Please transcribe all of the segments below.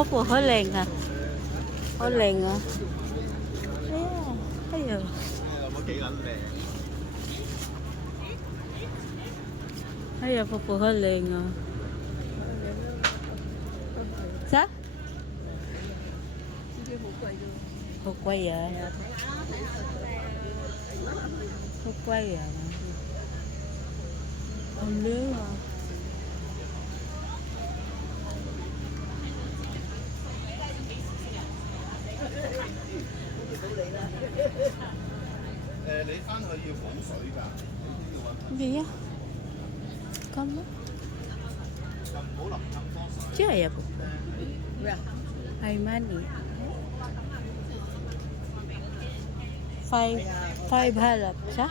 Có của hơi lèn à? Hơi lèn à? Thấy rồi. Thấy rồi, phục vụ hơi lèn à? Sao? Hộp quay à? Hộp quay à? Không biết à? Gì á? Con đó. Chứ là phục vụ. Hay mà nè. Phai ba là sao?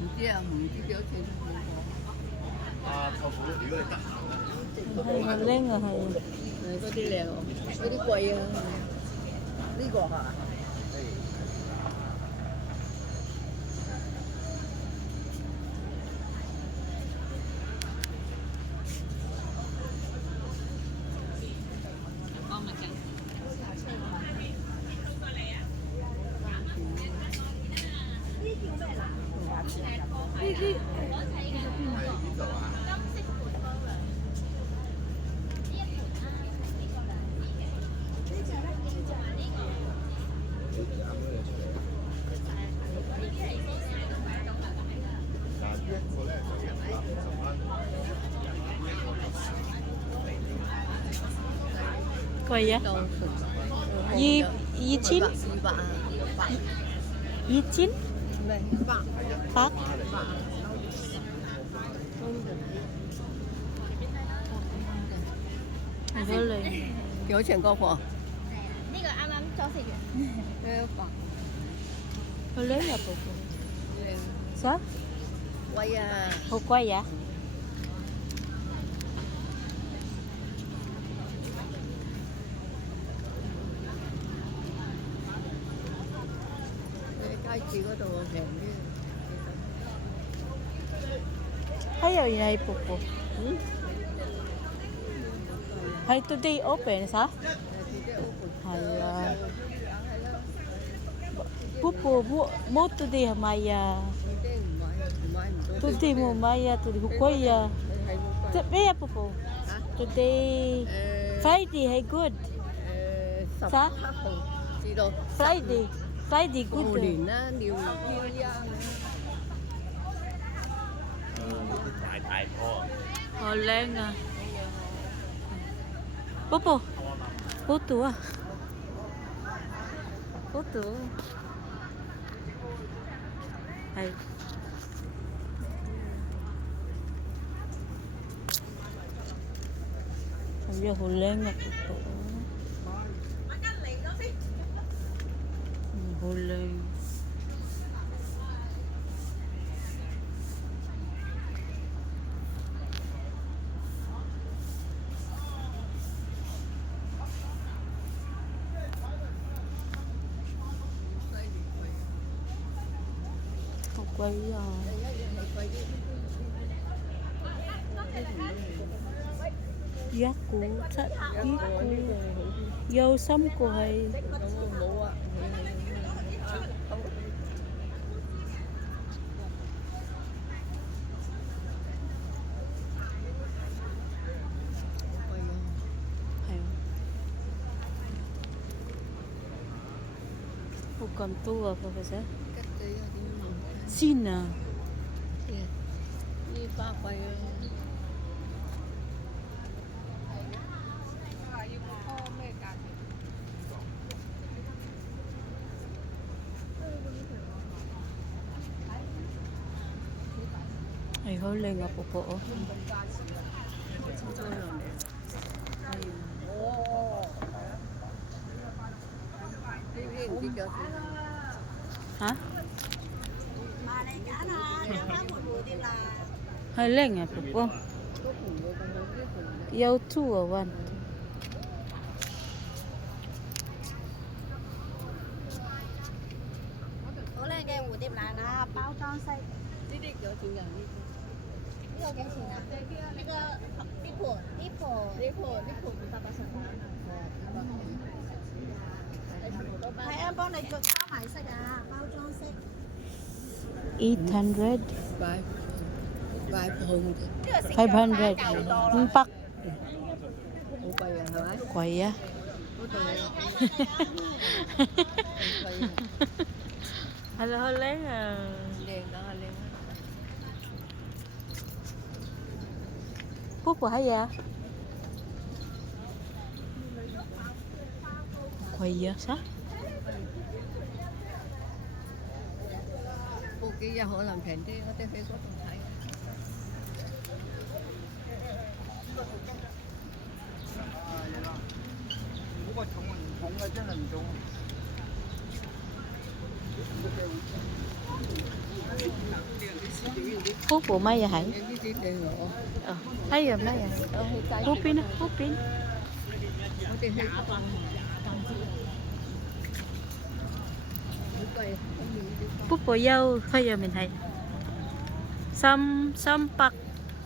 唔知啊，唔知幾多錢。係靚啊係。嗰啲靚喎，嗰啲貴啊。呢個嚇。貴啊？2,000 2,000百係好靚。幾多錢個貨？呢個啱啱裝飾完。好靚啊，婆婆。啥？貴啊！好貴啊？街市嗰度平啲。係啊，原來係婆婆。係 today open 啥？係啊。婆婆冇 today 係咪啊？today 冇買啊，today 好貴啊。即咩啊，婆婆？today Friday 係 good。啥7號至到Friday good。過年啦，New Year。大棵啊！好靚啊！婆婆，好多啊！好多。係。係啊，好靚啊，婆婆。好靚。好貴啊！一股七呢股有3個係。冇啊！Bukan tu apa bahasa? Kata ya di Sina. Ya. Ni apa ya? Ay, huli nga po po. Hả? Hay lên à po po. Yêu thu ở văn. Hổ lên cái hủ tiệm là nó bao trang xây. Đi đi chỗ chuyện gần đi. 呢個幾錢啊？呢個呢盤580。係啊，幫你做包埋色啊，包裝色。800, 快碰 500, 500. 好貴啊，係咪？貴啊！嗰度係咯，好靚啊！靚梗係靚啦。Phúc của hay vậy? Quay vậy sao? 過幾日可能平啲，我哋去嗰度睇。嗰個重唔重嘅真係唔重。Phúc của mấy vậy hả? 呢啲靚喎，Thấy rồi mấy vậy? 去街 Phúc pin á, Phúc pin. 我哋去好貴，Phúc của dâu, bây giờ mình thấy. Sam bạc,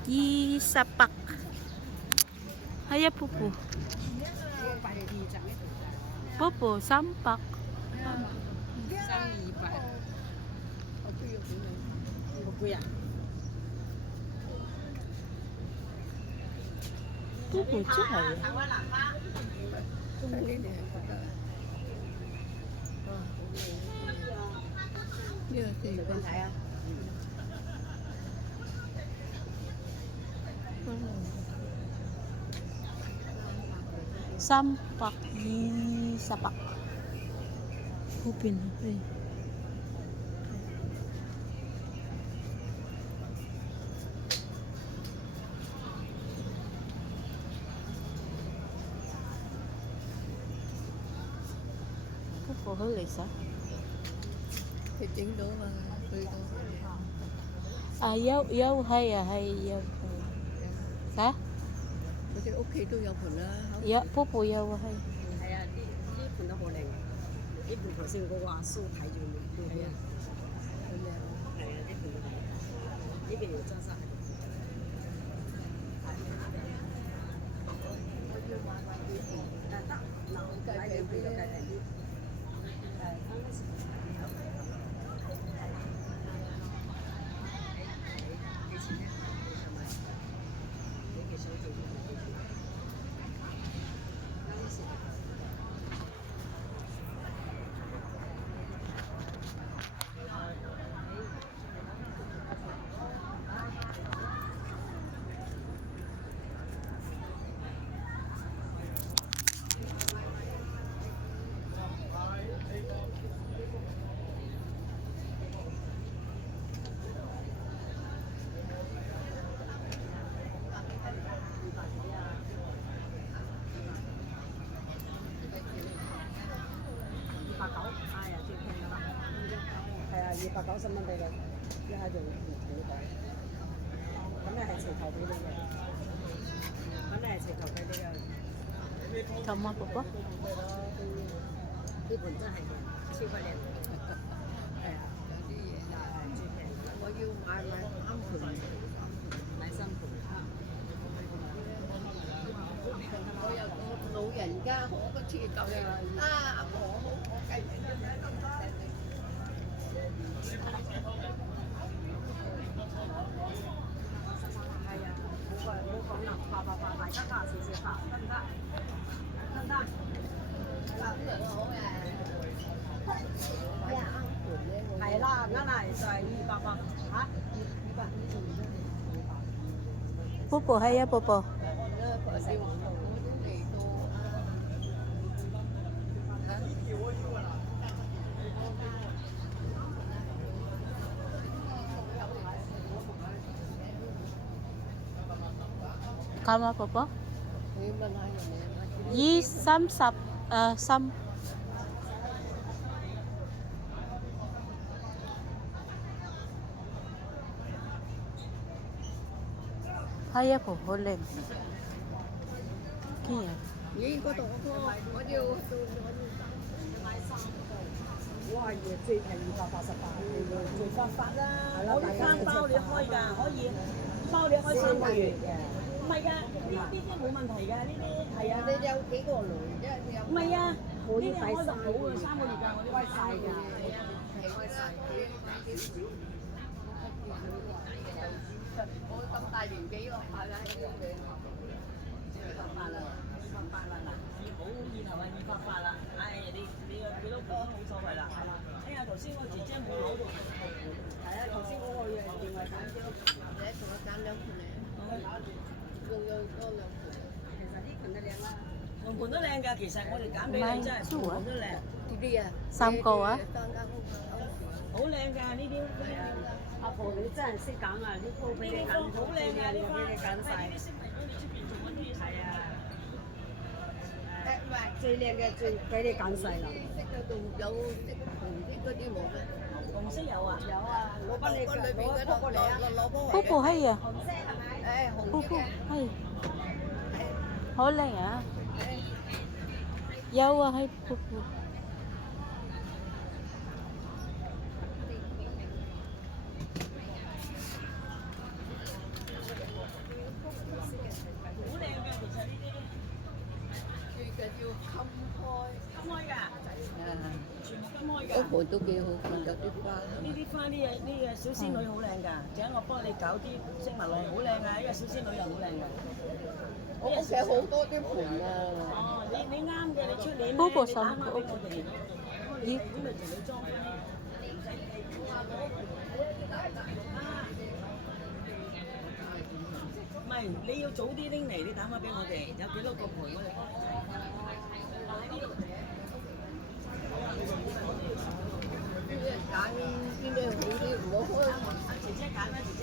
yi sa bạc. Hay Phúc của. Phúc của sam bạc. 貴啊！ Phúc của chứ hả? 呢啲係覺得呢個四月份睇啊！ Sam bạc, yi sa bạc. Phúc pin đây. Phúc của hứa lì sao? 佢整到嘛，去到。 À dâu hay à hay dâu hả? 我哋屋企都有盆啦。Dạ, Phúc của dâu hay. 係啊，呢盤都好靚，呢盤頭先嗰個阿蘇睇住都好係啊，靚，好靚。係啊，呢盤都好靚，呢邊有揸沙喺度。得，嗱，買兩杯就計平啲。幾錢咧？你想做啲咩？ 290蚊俾你，一下用幾袋？咁你係齊頭俾你嘅，咁你係齊頭俾你嘅。 Come on, Papa. 呢盤真係超級靚，係啊，有啲嘢又係最平。我要買啱盤，買新盤。我有個老人家，我嗰次舊嘅阿婆好可計。係啊，冇講啦，快，大家加少少飯，得唔得？得唔得？咁樣好嘅。係啊，啱盤咧，係啦，啱啦，就係200個嚇，200。 Phúc của hay á, Papa. Come on, Papa. Yi sam sap, sam. Hay á, Papa, hôn lên. Kia. 咦，嗰度我要哇！嘢最平288，最翻發啦！可以翻包你開㗎，可以。包你開3個月。唔係㗎，呢啲冇問題㗎，呢啲係啊。你有幾個女啫？唔係啊，呢啲開得好啊，3個月㗎，我啲開晒㗎。我咁大年紀咯，係咪？18啦嗱，好意頭啊，288啦，唉，你幾多個都冇所謂啦。哎呀，頭先我姐姐冇攞到。係啊，頭先嗰個嘢電話揀咗，你同我揀2盤嚟，用多2盤。其實呢盤都靚啦。龍盤都靚㗎，其實我哋揀俾你真係盤盤都靚。呢啲啊3個啊？好靚㗎呢啲。阿婆你真係識揀啊！呢鋪俾你揀，好靚㗎呢花，俾你揀晒。呢啲飾品都你出邊做緊啲係啊。唔係最靚嘅最俾你揀晒啦。色嘅仲有色紅啲嗰啲冇咩？紅色有啊。有啊，我幫你攞過嚟啊！攞過嚟。婆婆係啊，紅色係咪？誒紅婆婆色嘅。係，好靚啊！有啊，係婆婆。好靚㗎，其實呢啲。最緊要襟開㗎，全部襟開㗎。嗰盤都幾好看，有啲花。呢啲花呢個小仙女好靚㗎，請我幫你搞啲飾物落好靚啊！呢個小仙女又好靚㗎。我屋企好多啲盤啊。哦，你啱嘅，你出年咧，婆婆你打翻俾我哋，咦？咁咪同你裝翻。唔係，你要早啲拎嚟，你打翻俾我哋，有幾多個盤我哋幫你睇。揀邊啲好啲，唔好開。姐姐揀啦，姐姐。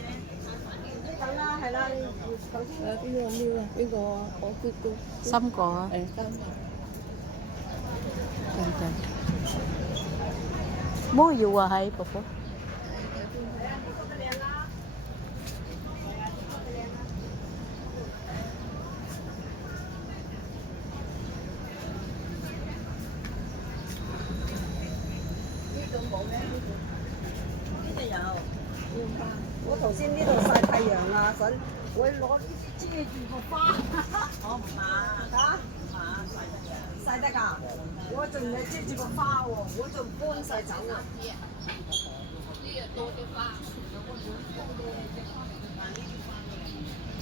等啦，係啦，頭先邊個瞄啊？邊個啊？我叫到。 3個啊？ 3個。冇要啊，係婆婆。呢我頭先呢度曬太陽啊，想我攞呢啲遮住個花。我唔怕，嚇？怕曬得嘅。曬得㗎？我仲係遮住個花喎，我仲搬晒走啊。呢日多啲花。